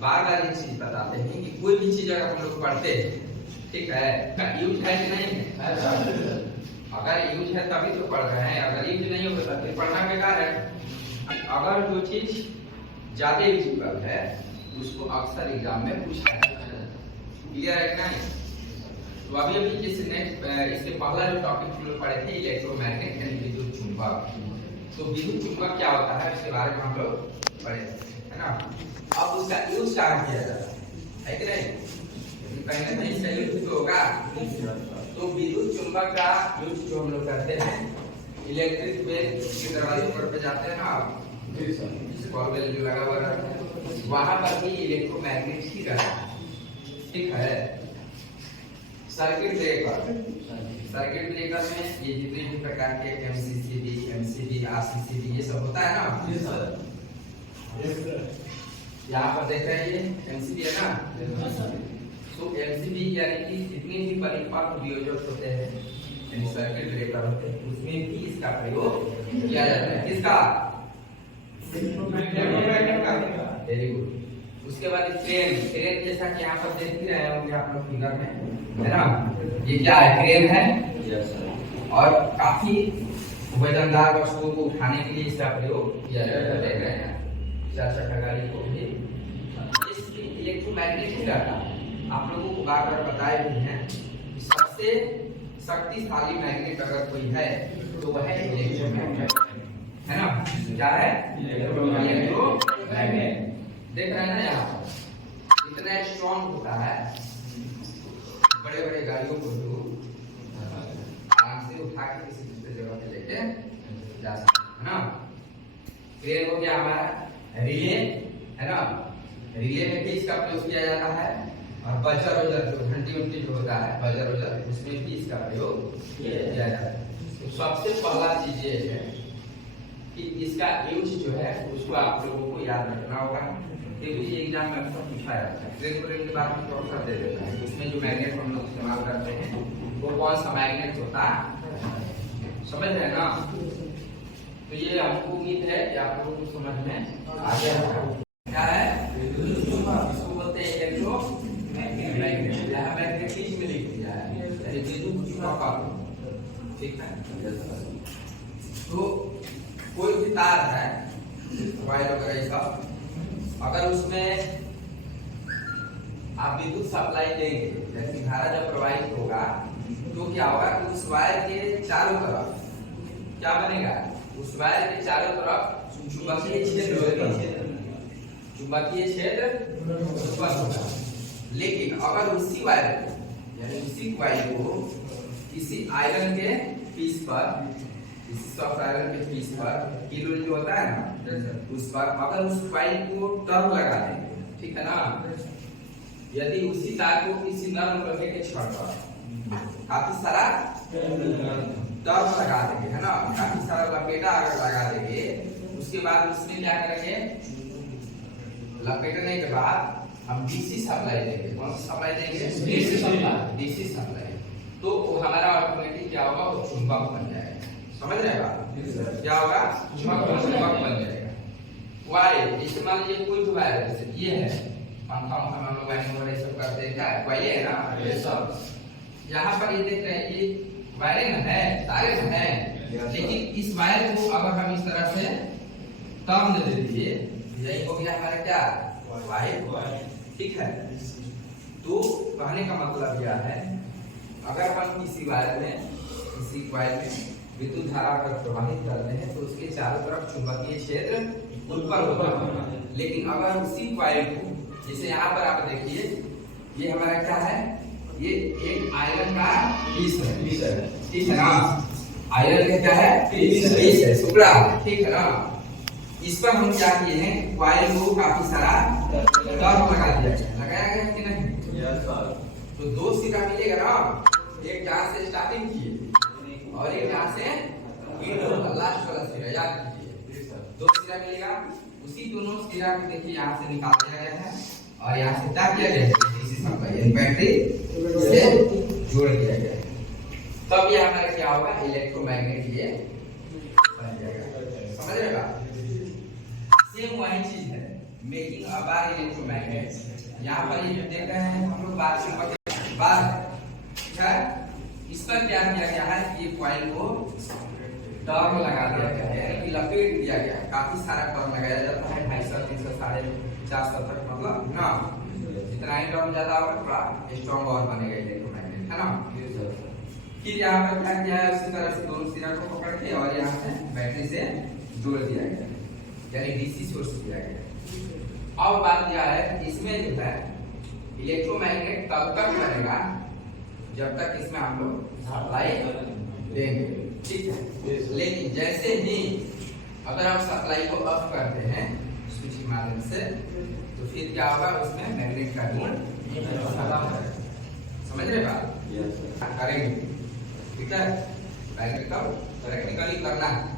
बार बार ये चीज बताते हैं कि कोई भी चीज अगर हम लोग पढ़ते हैं, ठीक है, का यूज है कि नहीं है? अगर यूज है तभी तो पढ़ रहे हैं, अगर यूज नहीं होगा तो पढ़ना बेकार है। अगर जो चीज ज्यादा यूजफुल है उसको अक्सर एग्जाम में पूछा जाता है। क्लियर है कि नहीं? तो अभी जैसे नेक्स्ट इसके पहला जो टॉपिक हम लोग पढ़े थे इलेक्ट्रोमैग्नेट यानी विद्युत चुंबक। तो विद्युत चुंबक क्या होता है इसके बारे में हम लोग पढ़े, है ना। अब उसका यूज कहाँ किया जाता है कि नहीं? पहले नहीं इसका यूज तो होगा। तो विद्युत चुंबक का यूज जो हम लोग करते हैं इलेक्ट्रिक वेव के दरवाजे पर पे जाते हैं ना, कॉल बेल जो लगा हुआ रहता है वहां पर भी इलेक्ट्रोमैग्नेट ही रहता है, ठीक है। सर्किट ब्रेकर में ये जितने भी प्रकार के एमसीबी, आरसीसीबी ये सब होता है ना। यहाँ पर देख रहे हैं ये एमसीबी है ना। तो एमसीबी यानी कि जितने भी परिपथ वियोजक होते हैं यानी सर्किट ब्रेकर होते हैं उसमें भी इसका प्रयोग किया जाता है। किसका? Very good. उसके बाद क्रेन जैसा कि यहाँ पर देख ही रहे होंगे आप लोग फिगर में, है ना। ये क्या है? क्रेन है। और काफी वजनदार वस्तुओं को उठाने के लिए इसका प्रयोग किया जाता है। 4 चक्का गाड़ी को भी इलेक्ट्रोमैग्नेट ही रहता है। आप लोगों को बार बार बताए भी हैं सबसे शक्तिशाली मैग्नेट अगर कोई है तो वह है इलेक्ट्रोमैग्नेट, है ना। क्या है? इलेक्ट्रोमैग्नेट। देख रहे हैं ना यहाँ पर इतना स्ट्रॉन्ग होता है, बड़े बड़े गाड़ियों को जो आराम से उठा के किसी दूसरे जगह पे लेके जा सकते हैं, है ना। क्रेन हो गया हमारा, रिले है ना। रिले में भी इसका प्रयोग किया जाता है। और बजर जो घंटी जो होता है बजर उसमें भी इसका प्रयोग किया जाता है। तो सबसे पहला चीज ये है कि इसका यूज जो है उसको आप लोगों को याद रखना होगा, क्योंकि ये एग्जाम में अक्सर पूछा जाता है। क्रेन के बारे में थोड़ा सा दे देता है। इसमें जो मैग्नेट हम लोग इस्तेमाल करते हैं वो कौन सा मैग्नेट होता है, समझ रहे हैं ना। तो ये हमको उम्मीद है कि आप लोगों को समझ में आ गया होगा। क्या है? इसको बोलते हैं इलेक्ट्रोमैग्नेट। यहाँ मैग्नेटिज्म में लिख दिया है यानी विद्युत चुंबक, ठीक है। तो कोई भी तार है वायर वगैरह सब, अगर उसमें आप विद्युत सप्लाई देंगे जैसे धारा जब प्रवाहित होगा तो क्या होगा कि उस वायर के चारों तरफ क्या बनेगा? उस वायर के चारों तरफ चुंबकीय क्षेत्र उत्पन्न होगा। लेकिन अगर उसी वायर को यानी उसी कॉइल को किसी आयरन के पीस पर, किसी सॉफ्ट आयरन के पीस पर किलो जो होता है ना उस पर अगर उस कॉइल को टर्न लगा देंगे, ठीक है ना। यदि उसी तार को किसी नर्म लोहे के छड़ पर काफी सारा टर्न लगा देंगे, है ना, काफी सारा लपेटा अगर लगा देंगे, उसके बाद उसमें क्या करेंगे? लपेटने के बाद हम डीसी सप्लाई देंगे। कौन सा सप्लाई देंगे? DC supply. तो हमारा ऑटोमेटिक क्या होगा? वो चुंबक बन जाएगा। समझ रहे हैं बात? क्या होगा? चुंबक बन जाएगा। वायर जैसे मान लीजिए कोई भी वायर जैसे ये है पंखा हम लोग वायरिंग वगैरह सब करते हैं, क्या वायर है ना ये सब। यहाँ पर ये देख रहे हैं ये वायरिंग है, तारे है, लेकिन इस वायर को अगर हम इस तरह से टर्न दे दीजिए, यही हो गया हमारा क्या? वायर, ठीक है। तो कहने का मतलब यह है अगर हम किसी वायर में किसी कॉइल में विद्युत धारा अगर प्रवाहित करते हैं तो उसके चारों तरफ चुंबकीय क्षेत्र उत्पन्न होता है। लेकिन अगर उसी कॉइल को जैसे यहाँ पर आप देखिए ये हमारा क्या है? ये एक आयरन का पीस है, ठीक है ना। आयरन का क्या है? पीस है, टुकड़ा, ठीक है ना। इस पर हम क्या किए हैं? कॉइल को काफी सारा टर्न लगा दिया है। लगाया गया कि नहीं? तो 2 सिरा मिलेगा ना, एक यहाँ से स्टार्टिंग किए और एक यहाँ से लास्ट वाला सिरा, याद कीजिए 2 सिरा मिलेगा। उसी दोनों सिरा को देखिए यहाँ से निकाल दिया गया है और यहाँ से क्या किया गया है? डीसी सप्लाई बैटरी से जोड़ दिया गया है। तब ये हमारा क्या होगा? इलेक्ट्रोमैग्नेट ये बन जाएगा। समझ रहे हैं? सेम वही चीज है, मेकिंग अ बार इलेक्ट्रोमैग्नेट। यहाँ पर ये देख रहे हैं हम लोग बार चुंबक बार है, इस पर क्या किया गया है, ये कॉइल को टर्न लगा दिया गया है, यानी कि लपेट दिया गया है। काफी सारा टर्न लगाया जाता है, 250 300 450 तक, मतलब ना जितना ही टर्न ज्यादा होगा थोड़ा स्ट्रॉन्ग और बनेगा इलेक्ट्रोमैग्नेट, है ना। फिर यहाँ पर क्या किया है, उसी तरह से दोनों सिरा को पकड़ के और यहाँ से बैटरी से जोड़ दिया गया, यानी डीसी सोर्स दिया गया। अब बात यह है कि इसमें जो है इलेक्ट्रोमैग्नेट तब तक करेगा जब तक इसमें हम लोग सप्लाई देंगे, ठीक है। लेकिन जैसे ही अगर आप सप्लाई को ऑफ करते हैं स्विच के माध्यम से, तो फिर क्या होगा, उसमें मैग्नेट का गुण समझ रहे बात करेंगे, ठीक है। मैग्नेट का टेक्निकली करना है।